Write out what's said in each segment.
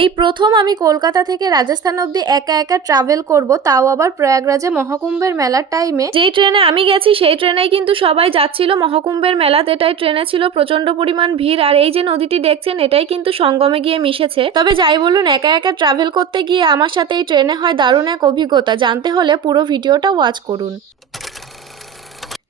এই প্রথম আমি কলকাতা থেকে রাজস্থান অব্দি একা একা ট্রাভেল করব, তাও আবার প্রয়াগরাজে মহাকুম্ভের মেলার টাইমে যেই ট্রেনে আমি গেছি, সেই ট্রেনেই কিন্তু সবাই যাচ্ছিল, মহাকুম্ভের মেলাতে তাই ট্রেনে ছিল প্রচণ্ড পরিমাণ ভিড়, আর এই যে নদীটি দেখছেন, এটাই কিন্তু সঙ্গমে গিয়ে মিশেছে। তবে যাই বলুন, একা একা ট্রাভেল করতে গিয়ে আমার সাথে এই ট্রেনে হয় দারুণ এক অভিজ্ঞতা, জানতে হলে পুরো ভিডিওটা ওয়াচ করুন।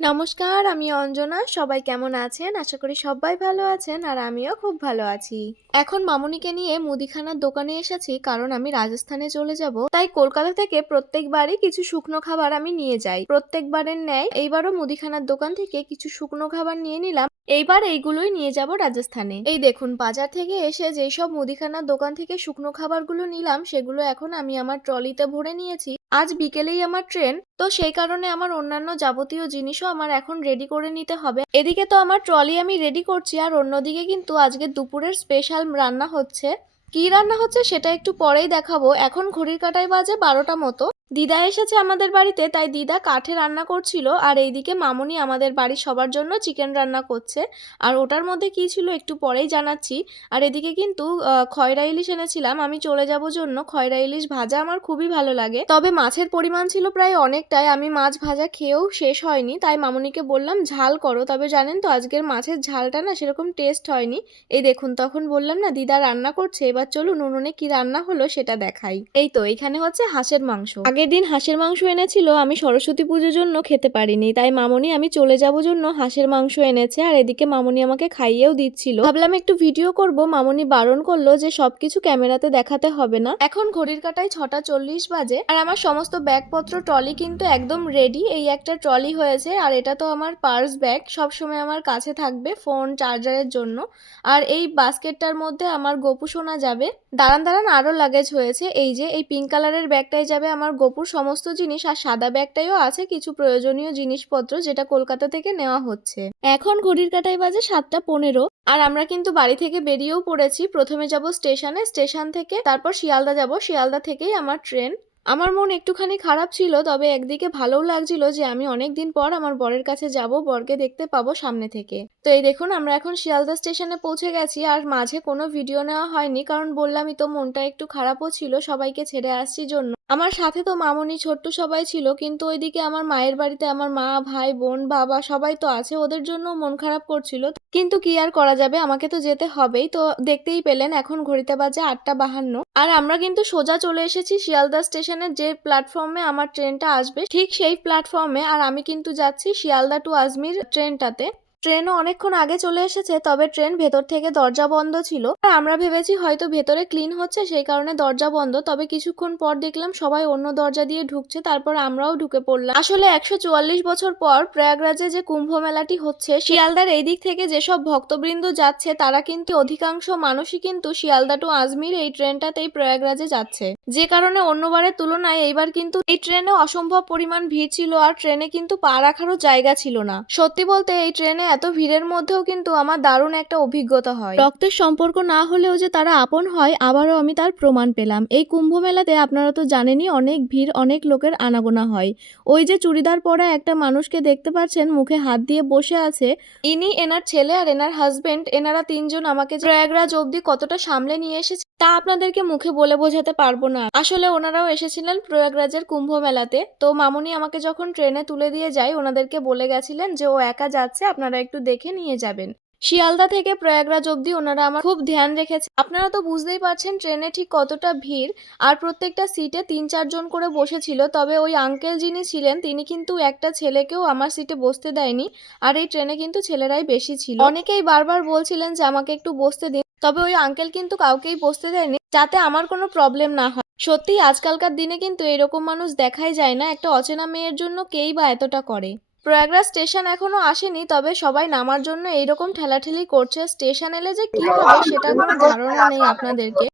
নমস্কার, আমি অঞ্জনা। সবাই কেমন আছেন? আশা করি সবাই ভালো আছেন আর আমিও খুব ভালো আছি। এখন মামুনিকে নিয়ে মুদিখানার দোকানে এসেছি কারণ আমি রাজস্থানে চলে যাব। তাই কলকাতা থেকে প্রত্যেকবারই কিছু শুকনো খাবার আমি নিয়ে যাই। প্রত্যেকবারের ন্যায় এইবারও মুদিখানার দোকান থেকে কিছু শুকনো খাবার নিয়ে নিলাম। এইবার এইগুলোই নিয়ে যাব রাজস্থানে। এই দেখুন, বাজার থেকে এসে যেই সব মুদিখানার দোকান থেকে শুকনো খাবারগুলো নিলাম, সেগুলো এখন আমি আমার ট্রলিতে ভরে নিয়েছি। আজ বিকেলেই আমার ট্রেন, তো সেই কারণে আমার অন্যান্য যাবতীয় জিনিসও আমার এখন রেডি করে নিতে হবে। এদিকে তো আমার ট্রলি আমি রেডি করছি, আর অন্যদিকে কিন্তু আজকে দুপুরের স্পেশাল রান্না হচ্ছে। কি রান্না হচ্ছে সেটা একটু পরেই দেখাবো। এখন ঘড়ির কাটায় বাজে বারোটা মতো। দিদা এসেছে আমাদের বাড়িতে, তাই দিদা কাঠে রান্না করছিল। আর এইদিকে মামুনি আমাদের বাড়ির সবার জন্য চিকেন রান্না করছে। আর ওটার মধ্যে কি ছিল একটু পরেই জানাচ্ছি। আর এদিকে কিন্তু খয়রা ইলিশ এনেছিলাম। আমি চলে যাব জন্য খয়রা ইলিশ ভাজা আমার খুবই ভালো লাগে। তবে মাছের পরিমাণ ছিল প্রায় অনেকটাই। আমি মাছ ভাজা খেয়েও শেষ হয়নি। তাই মামুনিকে বললাম, ঝাল করো। তবে জানেন তো, আজকের মাছের ঝালটা না সেরকম টেস্ট হয়নি। এই দেখুন, তখন বললাম না, দিদা রান্না করছে। এবার চলুন উনুনে কি রান্না হলো সেটা দেখাই। এই তো, এখানে হচ্ছে হাঁসের মাংস। আগের দিন হাঁসের মাংস এনেছিল, আমি সরস্বতী পুজোর জন্য খেতে পারিনি, তাই মামনি আমি চলে যাব জন্য হাঁসের মাংস এনেছে, আর এদিকে মামনি আমাকে খাইয়েও দিচ্ছিল। ভাবলাম একটু ভিডিও করব, মামনি বারণ করল যে সবকিছু ক্যামেরাতে দেখাতে হবে না। এখন ঘড়ির কাটায় ছটা চল্লিশ বাজে, আর আমার সমস্ত ব্যাগপত্র, ট্রলি কিন্তু একদম রেডি এই একটা ট্রলি হয়েছে, আর এটা তো আমার পার্স ব্যাগ সবসময় আমার কাছে থাকবে ফোন চার্জারের জন্য। আর এই বাস্কেটটার মধ্যে আমার গোপু সোনা যাবে। দাঁড়ান দাঁড়ান আরও লাগেজ হয়েছে। এই যে, এই পিঙ্ক কালারের ব্যাগটাই যাবে আমার গোপুর সমস্ত জিনিস আর সাদা ব্যাগটাইও আছে, কিছু প্রয়োজনীয় জিনিসপত্র যেটা কলকাতা থেকে নেওয়া হচ্ছে। এখন ঘড়ির কাটায় বাজে সাতটা পনেরো আর আমরা কিন্তু বাড়ি থেকে বেরিয়েও পড়েছি। প্রথমে যাব স্টেশনে, স্টেশন থেকে তারপর শিয়ালদা যাব। শিয়ালদা থেকেই আমার ট্রেন আমার মন একটুখানি খারাপ ছিল, তবে একদিকে ভালোও লাগছিল যে আমি অনেক দিন পর আমার বরের কাছে যাব, বরকে দেখতে পাবো সামনে থেকে। তো এই দেখুন, আমরা এখন শিয়ালদা স্টেশনে পৌঁছে গেছি, আর মাঝে কোনো ভিডিও নেওয়া হয়নি, কারণ বললামই তো মনটা একটু খারাপও ছিল, সবাইকে ছেড়ে আসছি জন্য। আমার সাথে তো মামনি ছোট্ট সবাই ছিল, কিন্তু ওইদিকে আমার মায়ের বাড়িতে আমার মা, ভাই, বোন, বাবা সবাই তো আছে, ওদের জন্য মন খারাপ করছিল। কিন্তু কি আর করা যাবে? আমাকে তো যেতে হবেই। তো দেখতেই পেলেন এখন ঘড়িতে বাজে আটটা বাহান্ন। আর আমরা কিন্তু সোজা চলে এসেছি শিয়ালদা স্টেশনের যে প্ল্যাটফর্মে আমার ট্রেনটা আসবে। ঠিক সেই প্ল্যাটফর্মে, আর আমি কিন্তু যাচ্ছি শিয়ালদা টু আজমির ট্রেনটাতে। ট্রেনও অনেকক্ষণ আগে চলে এসেছে, তবে ট্রেন ভেতর থেকে দরজা বন্ধ ছিল। আর আমরা ভেবেছি হয়তো ভেতরে ক্লিন হচ্ছে, সেই কারণে দরজা বন্ধ। তবে কিছুক্ষণ পর দেখলাম সবাই অন্য দরজা দিয়ে ঢুকছে, তারপর আমরাও ঢুকে পড়লাম। আসলে একশো চুয়াল্লিশ বছর পর প্রয়াগরাজে যে কুম্ভ মেলাটি হচ্ছে, শিয়ালদার এই দিক থেকে যেসব ভক্তবৃন্দ যাচ্ছে, তারা কিন্তু অধিকাংশ মানুষই কিন্তু শিয়ালদা টু আজমির এই ট্রেনটাতেই প্রয়াগরাজে যাচ্ছে। যে কারণে অন্যবারের তুলনায় এইবার কিন্তু এই ট্রেনে অসম্ভব পরিমাণ ভিড় ছিল, আর ট্রেনে কিন্তু পা রাখারও জায়গা ছিল না। সত্যি বলতে এই ট্রেনে এত ভিড়ের মধ্যেও কিন্তু আমার দারুণ একটা অভিজ্ঞতা হয়। রক্তের সম্পর্ক না হলেও যে তারা আপন হয়, আবারও আমি তার প্রমাণ পেলাম। এই কুম্ভ মেলাতে আপনারা তো জানেনই অনেক ভিড়, অনেক লোকের আনাগোনা হয়। ওই যে চুড়িদার পরা একটা মানুষকে দেখতে পাচ্ছেন, মুখে হাত দিয়ে বসে আছে। ইনি, এনার ছেলে আর এনার হাজবেন্ড এনারা তিনজন আমাকে প্রয়াগরাজ অবধি কতটা সামলে নিয়ে এসেছে তা আপনাদেরকে মুখে বলে বোঝাতে পারব না। আসলে ওনারাও এসেছিলেন প্রয়াগরাজের কুম্ভ মেলাতে তো মামুনি আমাকে যখন ট্রেনে তুলে দিয়ে যায়, ওনাদেরকে বলে গেছিলেন যে ও একা যাচ্ছে, আপনারা একটু দেখে নিয়ে যাবেন। শিয়ালদা থেকে প্রয়াগরাজ অব্দি ওনারা আমার খুব ধ্যান রেখেছে। আপনারা তো বুঝতেই পারছেন ট্রেনে ঠিক কতটা ভিড়, আর প্রত্যেকটা সিটে তিন চারজন করে বসেছিল, তবে ওই আঙ্কেল যিনি ছিলেন, তিনি কিন্তু একটা ছেলেকেও আমার সিটে বসতে দেয়নি, আর এই ট্রেনে কিন্তু ছেলেরাই বেশি ছিল। অনেকেই বারবার বলছিলেন যে আমাকে একটু বসতে দিন। তবে ওই আঙ্কেল কিন্তু কাউকেই বসতে দেয়নি, যাতে আমার কোনো প্রবলেম না হয়। সত্যি আজকালকার দিনে কিন্তু এরকম মানুষ দেখাই যায় না, একটা অচেনা মেয়ের জন্য কেই বা এতটা করে। প্রয়াগরাজ স্টেশন এখনও আসেনি, তবে সবাই নামার জন্য এইরকম ঠেলাঠেলি করছে। স্টেশন এলে যে কি হবে সেটা কোনো ধারণা নেই আপনাদেরকে।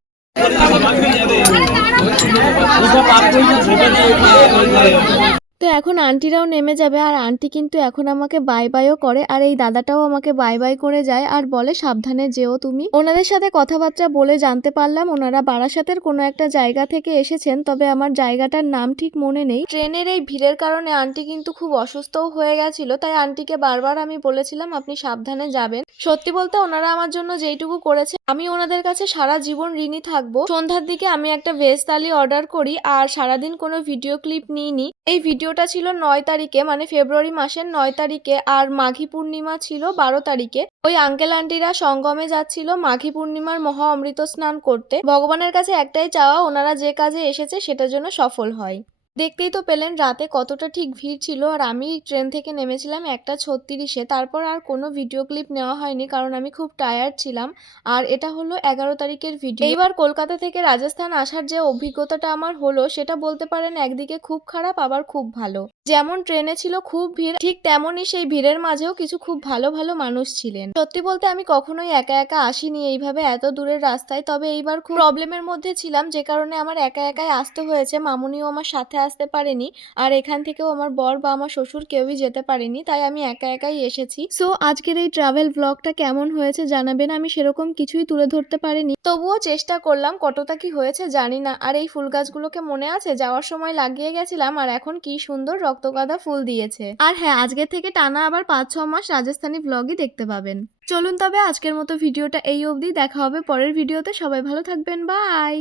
তো এখন আন্টিরাও নেমে যাবে আর আন্টি কিন্তু এখন আমাকে বাই বাইও করে আর এই দাদাটাও আমাকে বাই বাই করে যায় আর বলে, সাবধানে যেও তুমি। ওনাদের সাথে কথাবার্তা বলে জানতে পারলাম, ওনারা বারাসাতের কোনো একটা জায়গা থেকে এসেছেন, তবে আমার জায়গাটার নাম ঠিক মনে নেই। ট্রেনের এই ভিড়ের কারণে আন্টি কিন্তু খুব অসুস্থও হয়ে গেছিল, তাই আন্টিকে বারবার আমি বলেছিলাম, আপনি সাবধানে যাবেন। সত্যি বলতে ওনারা আমার জন্য যেইটুকু করেছে, আমি ওনাদের কাছে সারা জীবন ঋণী থাকব। সন্ধ্যার দিকে আমি একটা ভেজ অর্ডার করি আর সারাদিন কোনো ভিডিও ক্লিপ নিইনি। এই ভিডিওটা ছিল নয় তারিখে মানে ফেব্রুয়ারি মাসের নয় তারিখে, আর মাঘী পূর্ণিমা ছিল বারো তারিখে। ওই আঙ্কেল আন্টিরা সঙ্গমে যাচ্ছিল মাঘী পূর্ণিমার মহা অমৃত স্নান করতে। ভগবানের কাছে একটাই চাওয়া, ওনারা যে কাজে এসেছে সেটার জন্য সফল হয়। দেখতেই তো পেলেন রাতে কতটা ঠিক ভিড় ছিল আর আমি ট্রেন থেকে নেমেছিলাম একটা ছত্রিশে। তারপর আর কোনো ভিডিও ক্লিপ নেওয়া হয়নি কারণ আমি খুব টায়ার্ড ছিলাম। আর এটা হলো এগারো তারিখের ভিডিও। এইবার কলকাতা থেকে রাজস্থান আসার যে অভিজ্ঞতাটা আমার হলো, সেটা বলতে পারেন একদিকে খুব খারাপ, আবার খুব ভালো। যেমন ট্রেনে ছিল খুব ভিড়, ঠিক তেমনই সেই ভিড়ের মাঝেও কিছু খুব ভালো ভালো মানুষ ছিলেন। সত্যি বলতে আমি কখনোই একা একা আসিনি এইভাবে এত দূরের রাস্তায়, তবে এইবার খুব প্রবলেমের মধ্যে ছিলাম যে কারণে আমার একা, একাই আসতে হয়েছে। মামুনিও আমার সাথে আসতে পারেনি। আর এখান থেকেও আমার বর বা আমার শ্বশুর কেউই যেতে পারেনি, তাই আমি একা একাই এসেছি। সো আজকের এই ট্রাভেল ব্লগটা কেমন হয়েছে জানাবেন? আমি সেরকম কিছুই তুলে ধরতে পারিনি। তবুও চেষ্টা করলাম কতটা কি হয়েছে জানি না। আর এই ফুল গাছগুলোকে মনে আছে? যাওয়ার সময় লাগিয়ে গেছিলাম আর এখন কি সুন্দর রক্তগাঁদা ফুল দিয়েছে। আর হ্যাঁ আজকের থেকে টানা আবার পাঁচ, ছ মাস রাজস্থানি ব্লগই দেখতে পাবেন। চলুন তবে আজকের মতো ভিডিওটা এই অবধি। দেখা হবে পরের ভিডিওতে। সবাই ভালো থাকবেন। বাই